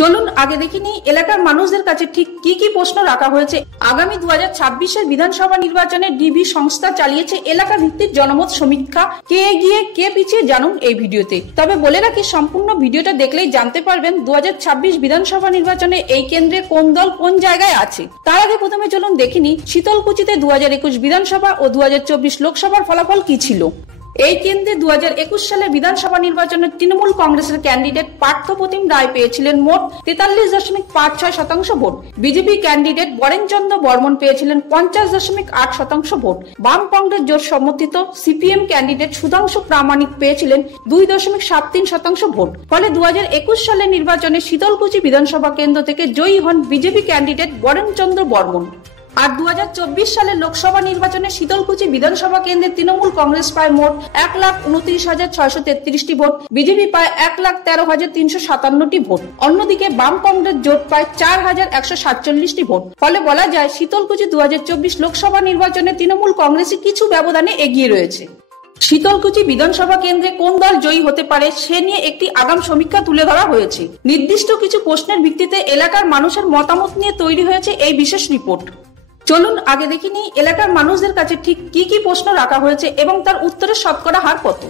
চলুন আগে দেখে নিই এলাকার মানুষদের কাছে ঠিক কি কি প্রশ্ন রাখা হয়েছে। আগামী 2026-এর বিধানসভা নির্বাচনে ডিবি সংস্থা চালিয়েছে এলাকা ভিত্তিক জনমত সমীক্ষা। কে এগিয়ে কে পিছিয়ে জানুন এই ভিডিওতে। তবে বলে রাখি, সম্পূর্ণ ভিডিওটা দেখলেই জানতে পারবেন 2026 বিধানসভা নির্বাচনে এই কেন্দ্রে কোন দল কোন জায়গায় আছে। তার আগে প্রথমে চলুন দেখে নিই শীতলকুচিতে 2021 বিধানসভা ও 2024 লোকসভার ফলাফল কি ছিল। এই কেন্দ্রে 2021 সালে বিধানসভা নির্বাচনে তৃণমূল কংগ্রেসের ক্যান্ডিডেট পার্থপ্রতিম রায় পেয়েছিলেন মোট 43.56% ভোট। বিজেপি ক্যান্ডিডেট বরেনচন্দ্র বর্মন পেয়েছিলেন 50.8% ভোট। বাম কংগ্রেস জোট সমর্থিত সিপিএম ক্যান্ডিডেট সুধাংশু প্রামাণিক পেয়েছিলেন 2.73% ভোট। ফলে 2021 সালের নির্বাচনে শীতলকুচি বিধানসভা কেন্দ্র থেকে জয়ী হন বিজেপি ক্যান্ডিডেট বরেনচন্দ্র বর্মন। আর 2024 সালের লোকসভা নির্বাচনে শীতলকুচি বিধানসভা কেন্দ্রে তৃণমূল কংগ্রেস পায় মোট 1,29,633টি ভোট, বিজেপি পায় 1,13,357টি ভোট। অন্যদিকে বাম কংগ্রেস জোট পায় 4,147টি ভোট। ফলে বলা যায় শীতলকুচি 2024 লোকসভা নির্বাচনে তৃণমূল কংগ্রেসই কিছু ব্যবধানে এগিয়ে রয়েছে। শীতলকুচি বিধানসভা কেন্দ্রে কোন দল জয়ী হতে পারে সে নিয়ে একটি আগাম সমীক্ষা তুলে ধরা হয়েছে। নির্দিষ্ট কিছু প্রশ্নের ভিত্তিতে এলাকার মানুষের মতামত নিয়ে তৈরি হয়েছে এই বিশেষ রিপোর্ট। চলুন আগে দেখে নিই এলাকার মানুষদের কাছে ঠিক কি কি প্রশ্ন রাখা হয়েছে এবং তার উত্তরের শতকরা হার কত।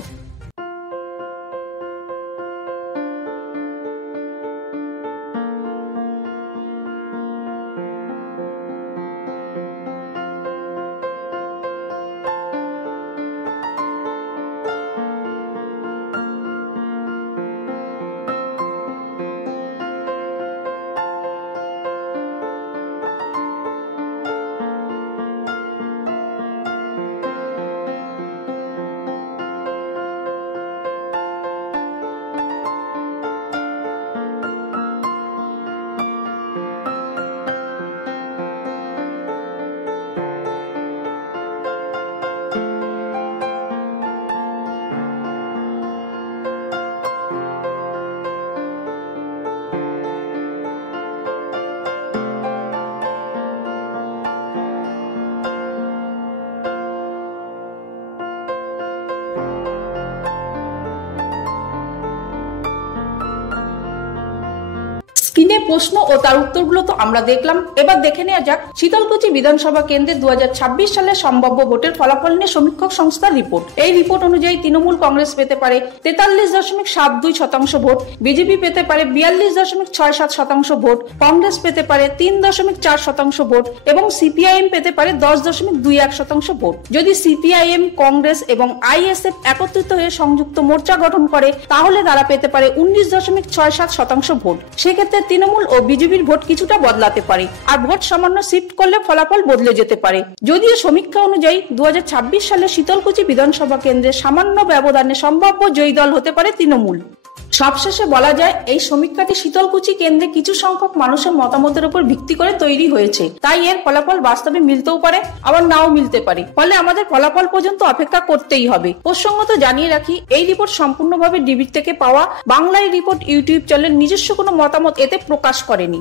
স্ক্রিনে প্রশ্ন ও তার উত্তরগুলো তো আমরা দেখলাম। এবার দেখে নেওয়া যাক শীতলকুচি বিধানসভা কেন্দ্রে 2026 সালে সম্ভাব্য ভোটের ফলাফল নিয়ে সমীক্ষক সংস্থার রিপোর্ট। এই রিপোর্ট অনুযায়ী তৃণমূল কংগ্রেস পেতে পারে 43.72% ভোট, বিজেপি পেতে পারে 42.67% ভোট, কংগ্রেস পেতে পারে 3.4% ভোট এবং সিপিআইএম পেতে পারে 10.21% ভোট। যদি সিপিআইএম, কংগ্রেস এবং আইএসএফ একত্রিত হয়ে সংযুক্ত মোর্চা গঠন করে তাহলে তারা পেতে পারে 19.67% ভোট। সেক্ষেত্রে তৃণমূল ও বিজেপির ভোট কিছুটা বদলাতে পারে, আর ভোট সামান্য শিফট করলে ফলাফল বদলে যেতে পারে। যদিও সমীক্ষা অনুযায়ী 2026 সালে শীতলকুচি বিধানসভা কেন্দ্রে সামান্য ব্যবধানে সম্ভাব্য জয়ী দল হতে পারে তৃণমূল। সবশেষে বলা যায় এই সমীক্ষাটি শীতলকুচি কেন্দ্রে কিছু সংখ্যক মানুষের মতামতের উপর ভিত্তি করে তৈরি হয়েছে, তাই এর ফলাফল বাস্তবে মিলতেও পারে আবার নাও মিলতে পারে। ফলে আমাদের ফলাফল পর্যন্ত অপেক্ষা করতেই হবে। প্রসঙ্গত জানিয়ে রাখি, এই রিপোর্ট সম্পূর্ণভাবে ডিবি থেকে পাওয়া। বাংলায় রিপোর্ট ইউটিউব চ্যানেল নিজস্ব কোনো মতামত এতে প্রকাশ করেনি।